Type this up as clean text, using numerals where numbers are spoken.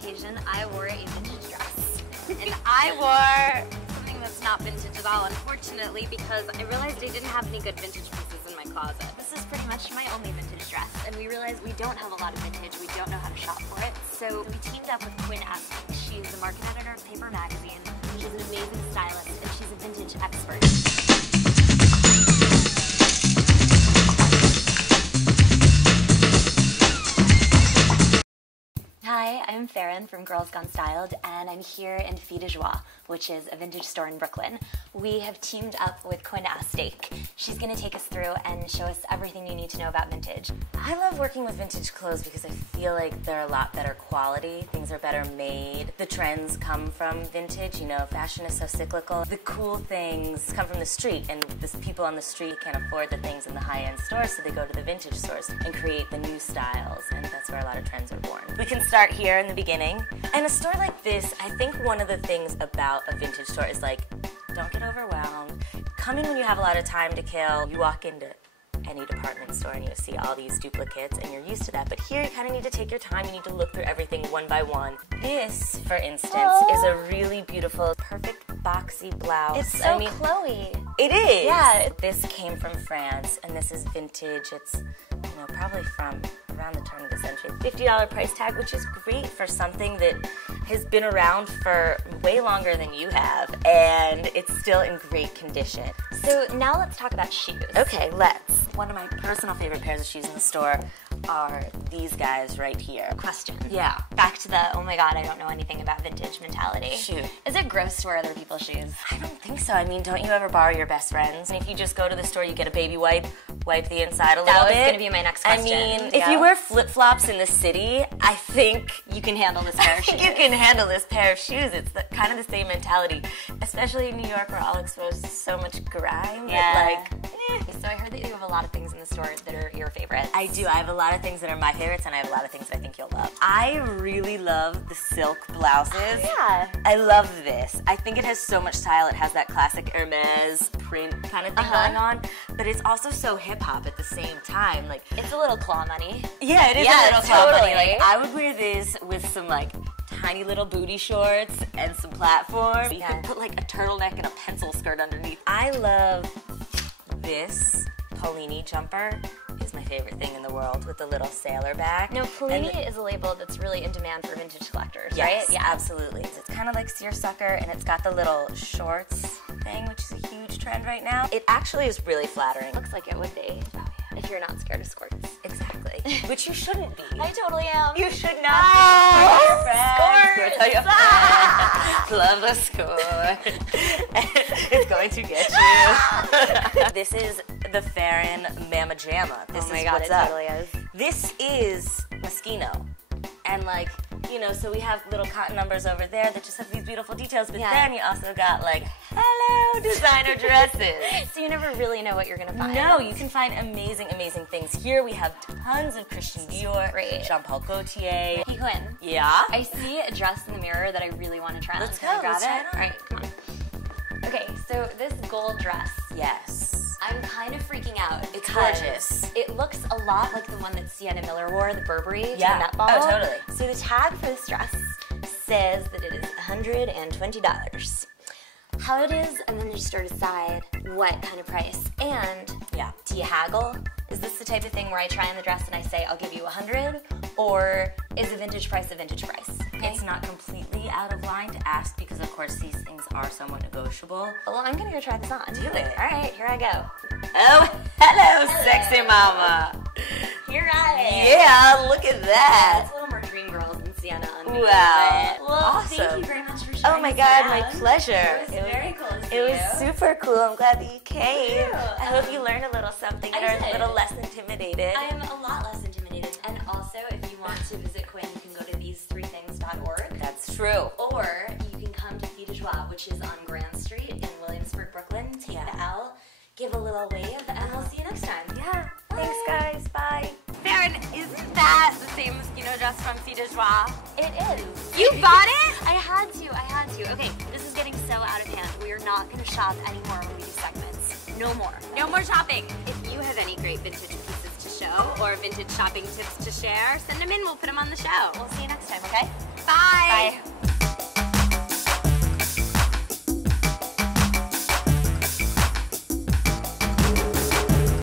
occasion, I wore a vintage dress. And I wore something that's not vintage at all, unfortunately, because I realized I didn't have any good vintage pieces in my closet. This is pretty much my only vintage dress, and we realized we don't have a lot of vintage, we don't know how to shop for it, so we teamed up with Quinn Astley. She's the market editor of Paper Magazine. She's an amazing stylist, and she's a vintage expert. Hi, I'm Farron from Girls Gone Styled, and I'm here in Fille de Joie, which is a vintage store in Brooklyn. We have teamed up with Quinn Astley. She's going to take us through and show us everything you need to know about vintage. I love working with vintage clothes because I feel like they're a lot better quality. Things are better made. The trends come from vintage. You know, fashion is so cyclical. The cool things come from the street, and the people on the street can't afford the things in the high-end stores, so they go to the vintage stores and create the new styles, and that's where a lot of trends are born. We can start here in the beginning. And a store like this, I think one of the things about a vintage store is like, don't get overwhelmed. Come in when you have a lot of time to kill. You walk into any department store and you see all these duplicates and you're used to that. But here you kind of need to take your time. You need to look through everything one by one. This, for instance, is a really beautiful, perfect boxy blouse. It's so Chloe. It is. Yeah. This came from France, and this is vintage. It's, you know, probably from around the turn of the century. $50 price tag, which is great for something that has been around for way longer than you have, and it's still in great condition. So now let's talk about shoes. Okay, let's. One of my personal favorite pairs of shoes in the store are these guys right here. Question. Yeah. Back to the, oh my god, I don't know anything about vintage mentality. Shoot. Is it gross to wear other people's shoes? I don't think so. I mean, don't you ever borrow your best friends? And if you just go to the store, you get a baby wipe the inside a little bit. That was going to be my next question. I mean, if you wear flip-flops in the city, I think you can handle this pair of shoes. You can handle this pair of shoes. It's kind of the same mentality, especially in New York, we're all exposed to so much grime. Yeah. So I heard that you have a lot of things in the store that are your favorites. I do. I have a lot of things that are my favorites, and I have a lot of things that I think you'll love. I really love the silk blouses. Oh, yeah. I love this. I think it has so much style. It has that classic Hermes print kind of thing going on, but it's also so hip-hop at the same time. Like, it's a little claw money. Yeah, it is a little claw totally. money. Like, I would wear this with some, like, tiny little booty shorts and some platforms. You could put, like, a turtleneck and a pencil skirt underneath. I love this Polini jumper. Is my favorite thing in the world, with the little sailor back. No, Polini is a label that's really in demand for vintage collectors, yes, right? Yeah, absolutely. It's kind of like seersucker, and it's got the little shorts thing, which is a huge trend right now. It actually is really flattering. Looks like it would be, if you're not scared of skirts. Exactly. Which you shouldn't be. I totally am. You should not be. Skirts! Tell your friends. Love the skirt. It's going to get you. This is the Farron Mama Jamma. This oh my is god, what's it up. totally is. This is Moschino. And like, you know, so we have little cotton numbers over there that just have these beautiful details, but then you also got like, hello, designer dresses. So you never really know what you're gonna find. No, you can find amazing, amazing things. Here we have tons of Christian Dior, Jean-Paul Gaultier. Hey Quinn. Yeah? I see a dress in the mirror that I really want to try on. Let's go, Can I grab let's try it? it on. All right, come on. Okay, so this gold dress. Yes. I'm kind of freaking out. It's gorgeous. It looks a lot like the one that Sienna Miller wore, the Burberry to the Yeah. Met Ball. Oh, totally. So the tag for this dress says that it is $120. How it is, and then you just decide what kind of price. And do you haggle? Is this the type of thing where I try on the dress and I say, I'll give you $100? Or is a vintage price a vintage price? Okay? It's not completely out of line to ask because, of course, these things are somewhat negotiable. Well, I'm gonna go try this on. Do it. All right, here I go. Oh, hello, sexy mama. Here I am. Yeah, look at that. It's a little more Dream Girls than Sienna on me. Wow. Well, awesome. Thank you very much for sharing. Oh my god, this my around. pleasure. It was very cool to see It was you. super cool. I'm glad that you came. you. I hope you learned a little something and I are a did. little less intimidated. I am a lot less intimidated. And also, if you want to visit Quinn, you can go to these3things.org. That's true. Or you can come to Fille de Joie, which is on Grand Street in Williamsburg, Brooklyn. Take the L, give a little wave, and we'll see you next time. Yeah. Thanks, guys. Bye. Farron, isn't that the same Moschino dress from Fille de Joie? It is. You bought it? I had to. Okay, this is getting so out of hand. We are not going to shop anymore when we do segments. No more. No more shopping. If you have any great vintage pieces to show or vintage shopping tips to share, send them in. We'll put them on the show. We'll see you next time, okay? Bye. Bye.